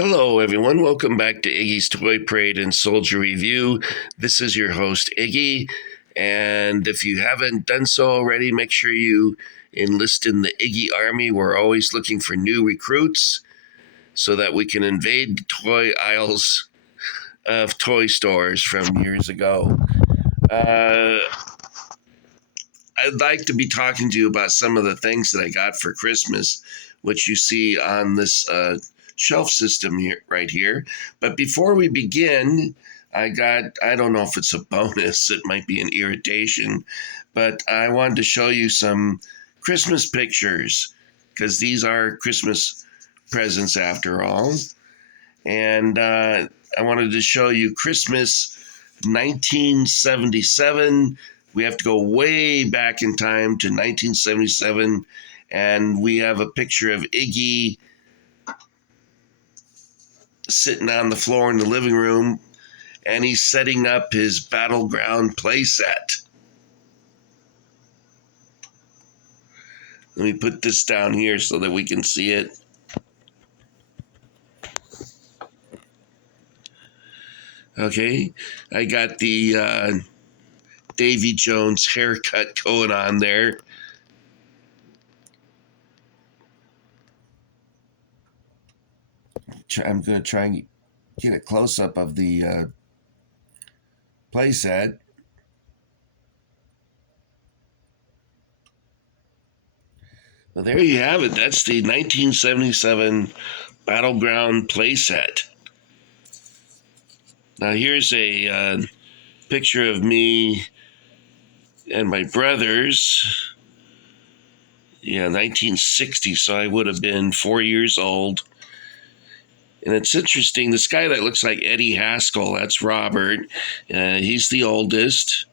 Hello, everyone. Welcome back to Iggy's Toy Parade and Soldier Review. This is your host, Iggy. And if you haven't done so already, make sure you enlist in the Iggy Army. We're always looking for new recruits so that we can invade the toy aisles of toy stores from years ago. I'd like to be talking to you about some of the things that I got for Christmas, which you see on this shelf system here, right here. But before we begin, I don't know if it's a bonus, it might be an irritation, but I wanted to show you some Christmas pictures because these are Christmas presents after all. And I wanted to show you Christmas 1977. We have to go way back in time to 1977, and we have a picture of Iggy sitting on the floor in the living room, and he's setting up his battleground playset. Let me put this down here so that we can see it. Okay, I got the Davy Jones haircut going on there. I'm going to try and get a close-up of the playset. Well, there you have it. That's the 1977 Battleground playset. Now here's a picture of me and my brothers. Yeah, 1960, so I would have been 4 years old. And it's interesting, this guy that looks like Eddie Haskell, that's Robert. He's the oldest.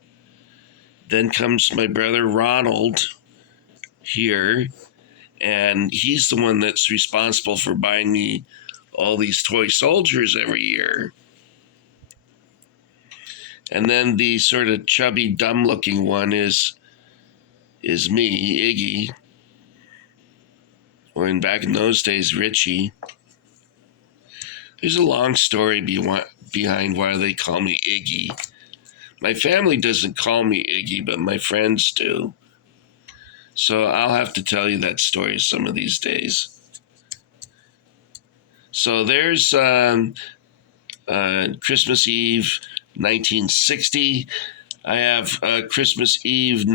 Then comes my brother Ronald here, and he's the one that's responsible for buying me all these toy soldiers every year. And then the sort of chubby, dumb-looking one is me, Iggy. Or back in those days, Richie. There's a long story behind why they call me Iggy. My family doesn't call me Iggy, but my friends do. So I'll have to tell you that story some of these days. So there's Christmas Eve 1960. I have Christmas Eve Is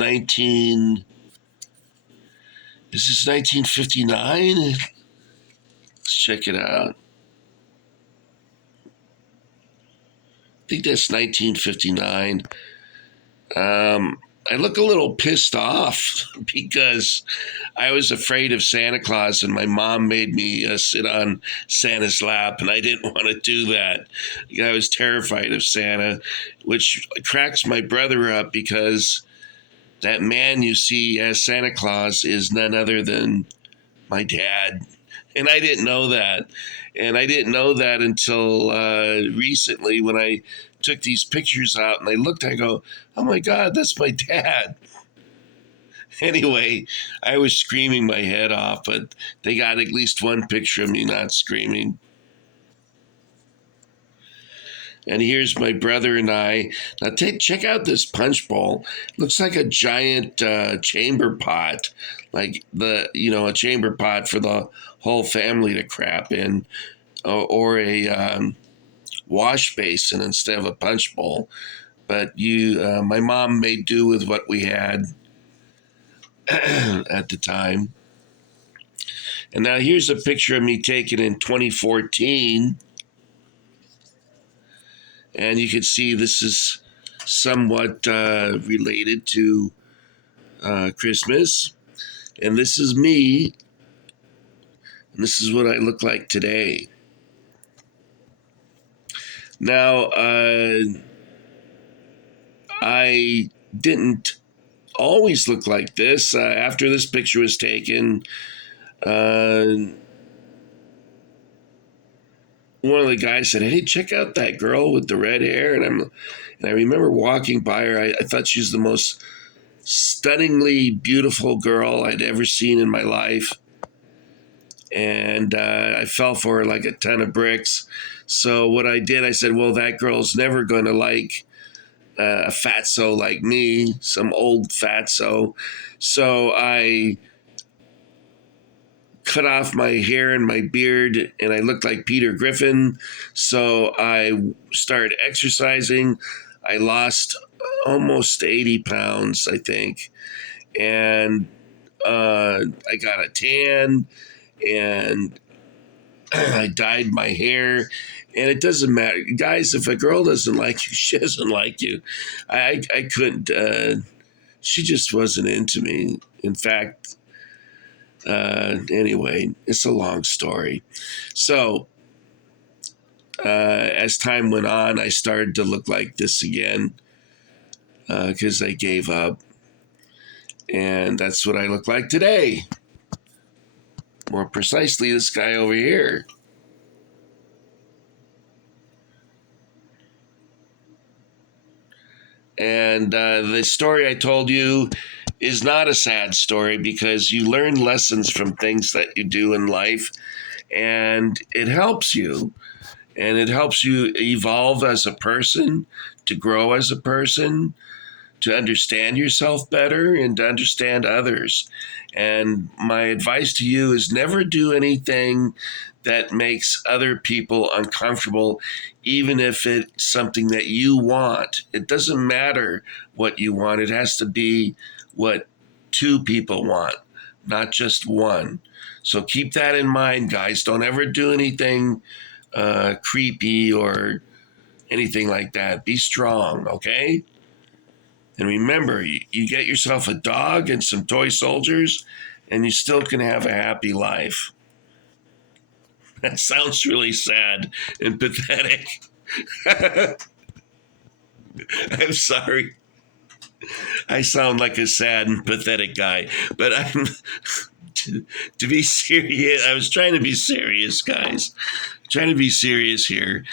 this 1959? Let's check it out. I think that's 1959. I look a little pissed off because I was afraid of Santa Claus, and my mom made me sit on Santa's lap, and I didn't want to do that. I was terrified of Santa, which cracks my brother up because that man you see as Santa Claus is none other than my dad. And I didn't know that. And I didn't know that until recently when I took these pictures out and I looked, I go, oh my God, that's my dad. Anyway, I was screaming my head off, but they got at least one picture of me not screaming. And here's my brother and I. Now check out this punch bowl. Looks like a giant chamber pot, like a chamber pot for the whole family to crap in, or a wash basin instead of a punch bowl. But my mom made do with what we had at the time. And now here's a picture of me taken in 2014. And you can see this is somewhat related to Christmas. And this is me. And this is what I look like today. Now, I didn't always look like this. After this picture was taken, one of the guys said, hey, check out that girl with the red hair. And I remember walking by her. I thought she was the most stunningly beautiful girl I'd ever seen in my life. and I fell for her like a ton of bricks. So what I did, I said, well, that girl's never going to like a fatso like me, some old fatso. So I cut off my hair and my beard, and I looked like Peter Griffin. So I started exercising. I lost almost 80 pounds, I think. And I got a tan, and I dyed my hair. And it doesn't matter. Guys, if a girl doesn't like you, she doesn't like you. I couldn't, she just wasn't into me. In fact, anyway, it's a long story. So, as time went on, I started to look like this again because I gave up. And that's what I look like today. More precisely, this guy over here. And the story I told you is not a sad story because you learn lessons from things that you do in life, and it helps you. And it helps you evolve as a person, to grow as a person, to understand yourself better and to understand others. And my advice to you is never do anything that makes other people uncomfortable, even if it's something that you want. It doesn't matter what you want, it has to be what two people want, not just one. So keep that in mind, guys. Don't ever do anything creepy or anything like that. Be strong, okay? And remember, you get yourself a dog and some toy soldiers, and you still can have a happy life. That sounds really sad and pathetic. I'm sorry. I sound like a sad and pathetic guy, but I'm to be serious. I was trying to be serious, guys. Trying to be serious here.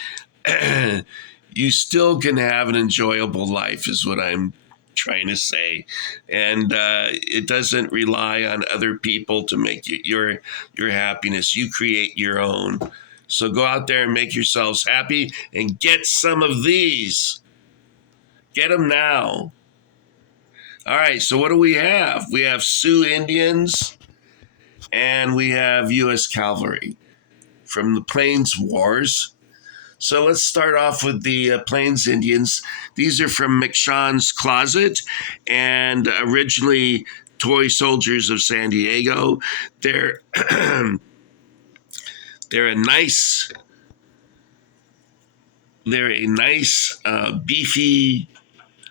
You still can have an enjoyable life, is what I'm trying to say, and it doesn't rely on other people to make your happiness. You create your own. So go out there and make yourselves happy and get some of these. Get them now. All right, so what do we have? We have Sioux Indians and we have U.S. Cavalry from the Plains Wars. So let's start off with the Plains Indians. These are from McShawn's Closet and originally toy soldiers of San Diego. They're they're a nice beefy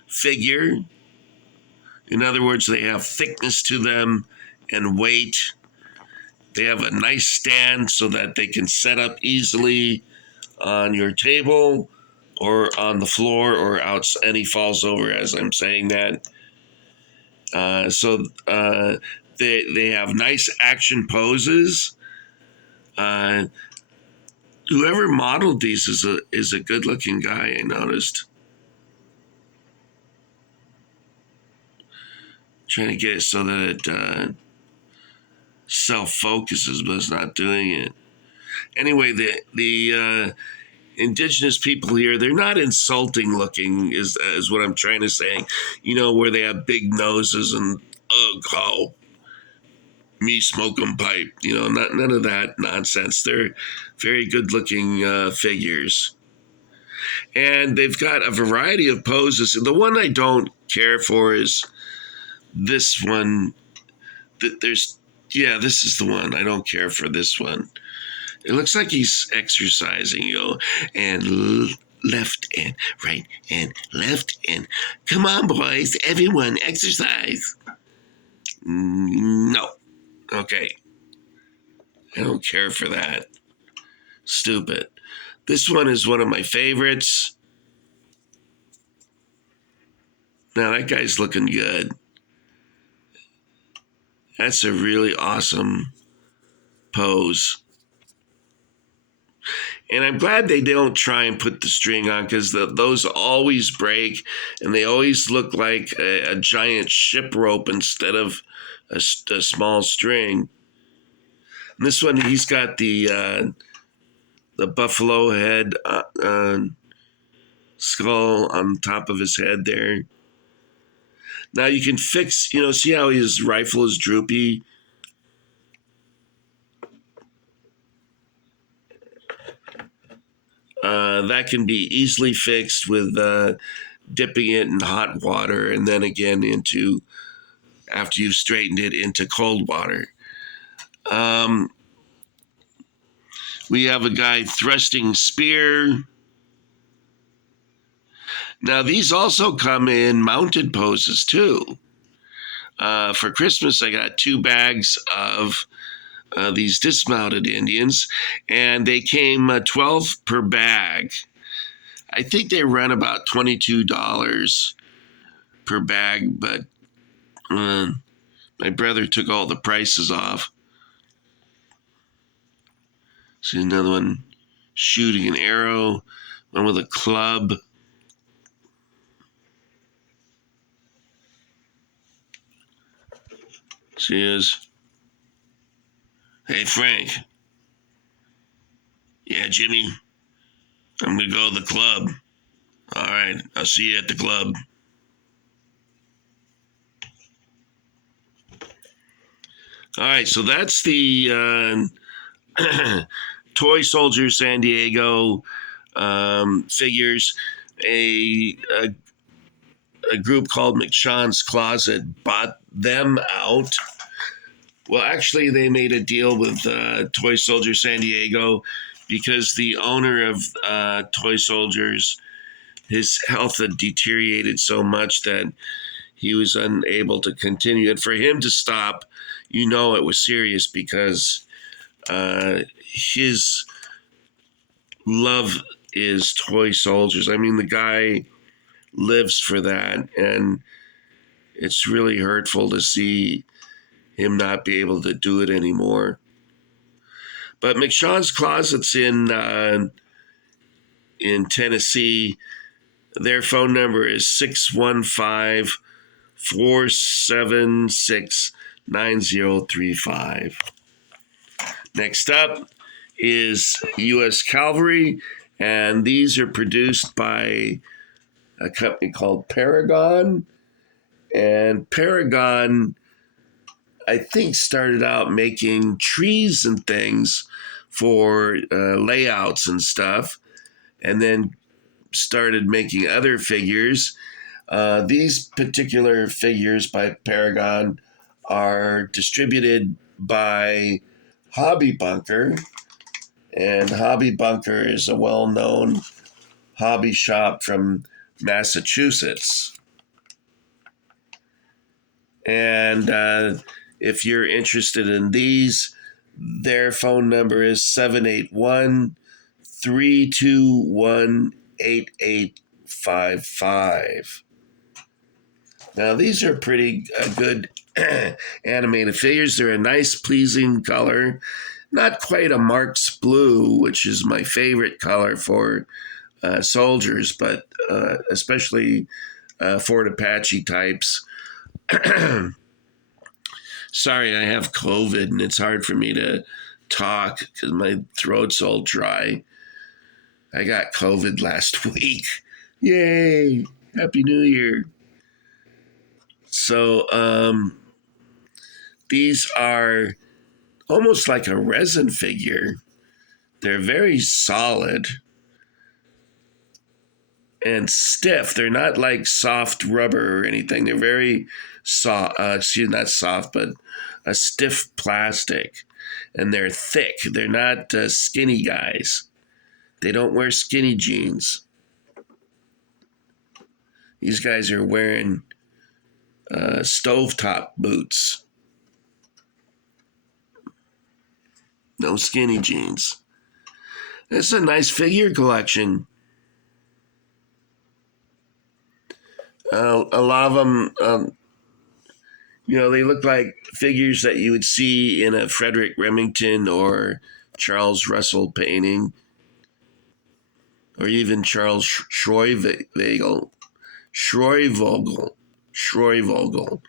figure. In other words, they have thickness to them and weight. They have a nice stand so that they can set up easily on your table or on the floor or out, and he falls over as I'm saying that. They have nice action poses. Whoever modeled these is a good looking guy, I noticed. Trying to get it so that it self focuses, but it's not doing it. Anyway, the indigenous people here, they're not insulting looking, is what I'm trying to say. You know, where they have big noses and how me smoke 'em pipe. You know, none of that nonsense. They're very good looking figures. And they've got a variety of poses. The one I don't care for is this one. This is the one. I don't care for this one. It looks like he's exercising, and left and right and left and come on, boys, everyone, exercise. No. Okay. I don't care for that. Stupid. This one is one of my favorites. Now, that guy's looking good. That's a really awesome pose. And I'm glad they don't try and put the string on because those always break and they always look like a giant ship rope instead of a small string. And this one, he's got the buffalo head skull on top of his head there. Now you can fix, see how his rifle is droopy? That can be easily fixed with dipping it in hot water and then again after you've straightened it, into cold water. We have a guy thrusting spear. Now, these also come in mounted poses too. For Christmas, I got 2 bags of these dismounted Indians, and they came 12 per bag. I think they run about $22 per bag, but my brother took all the prices off. See another one shooting an arrow, one with a club. She is. Hey, Frank. Yeah, Jimmy. I'm going to go to the club. All right, I'll see you at the club. All right, so that's the Toy Soldier San Diego figures. A group called McShawn's Closet bought them out. Well, actually, they made a deal with Toy Soldier San Diego because the owner of Toy Soldiers, his health had deteriorated so much that he was unable to continue. And for him to stop, it was serious because his love is toy soldiers. I mean, the guy lives for that, and it's really hurtful to see him not be able to do it anymore. But McShawn's Closet's in Tennessee. Their phone number is 615-476-9035. Next up is U.S. Cavalry, and these are produced by a company called Paragon. And Paragon, I think, started out making trees and things for layouts and stuff, and then started making other figures. These particular figures by Paragon are distributed by Hobby Bunker, and Hobby Bunker is a well-known hobby shop from Massachusetts. And if you're interested in these, their phone number is 781-321-8855. Now, these are pretty good animated figures. They're a nice, pleasing color. Not quite a Mark's blue, which is my favorite color for soldiers, but especially Fort Apache types. Sorry, I have COVID, and it's hard for me to talk because my throat's all dry. I got COVID last week. Yay! Happy New Year. So, these are almost like a resin figure. They're very solid and stiff. They're not like soft rubber or anything. They're very soft, not soft, but a stiff plastic. And they're thick. They're not skinny guys. They don't wear skinny jeans. These guys are wearing stovetop boots. No skinny jeans. It's a nice figure collection. A lot of them, they look like figures that you would see in a Frederick Remington or Charles Russell painting, or even Charles Schroivogel. Schroivogel.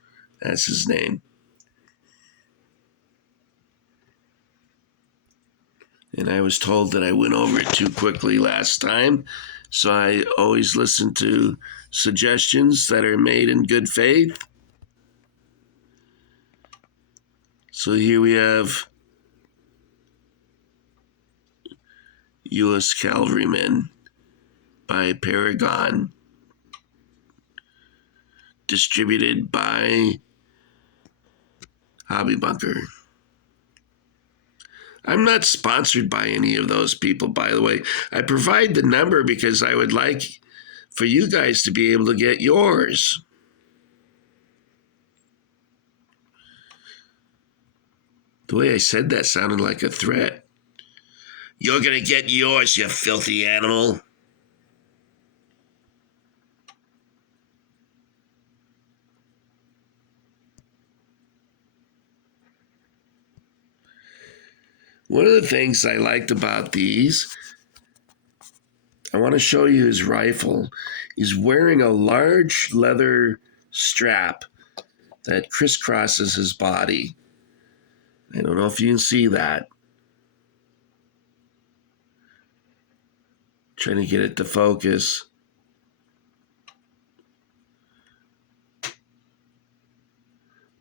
That's his name. And I was told that I went over it too quickly last time. So I always listen to suggestions that are made in good faith. So here we have U.S. Cavalrymen by Paragon, distributed by Hobby Bunker. I'm not sponsored by any of those people, by the way. I provide the number because I would like for you guys to be able to get yours. The way I said that sounded like a threat. You're going to get yours, you filthy animal. One of the things I liked about these, I want to show you his rifle. He's wearing a large leather strap that crisscrosses his body. I don't know if you can see that. Trying to get it to focus.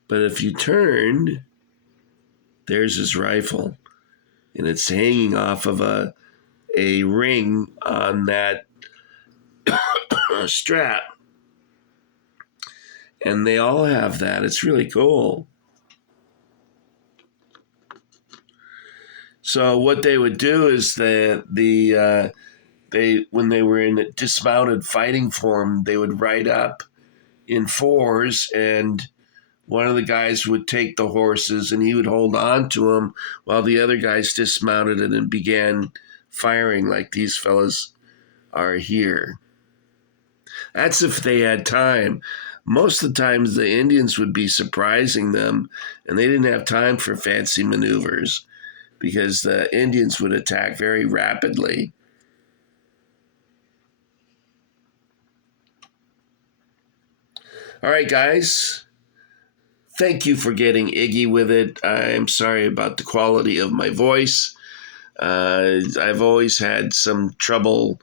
But if you turn, there's his rifle. And it's hanging off of a ring on that strap. And they all have that. It's really cool. So what they would do is they when they were in dismounted fighting form, they would ride up in fours, and one of the guys would take the horses and he would hold on to them while the other guys dismounted and began firing like these fellas are here. That's if they had time. Most of the times the Indians would be surprising them, and they didn't have time for fancy maneuvers because the Indians would attack very rapidly. All right, guys. Thank you for getting Iggy with it. I'm sorry about the quality of my voice. I've always had some trouble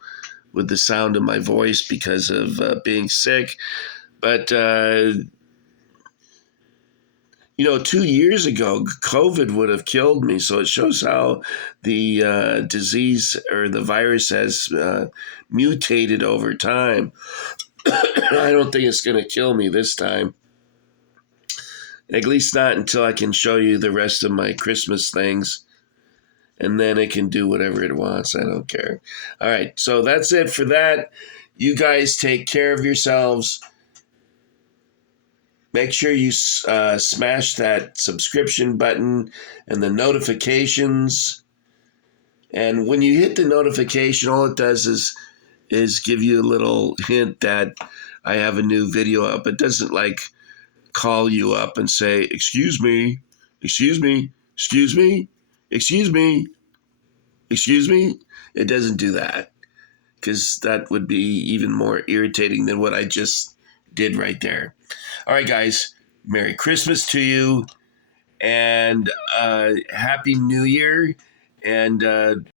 with the sound of my voice because of being sick. But, 2 years ago, COVID would have killed me. So it shows how the disease or the virus has mutated over time. I don't think it's going to kill me this time. At least not until I can show you the rest of my Christmas things. And then it can do whatever it wants. I don't care. All right, so that's it for that. You guys take care of yourselves. Make sure you smash that subscription button and the notifications. And when you hit the notification, all it does is give you a little hint that I have a new video up. It doesn't call you up and say, excuse me, excuse me, excuse me, excuse me, excuse me. It doesn't do that because that would be even more irritating than what I just did right there. All right, guys, Merry Christmas to you and Happy New Year. And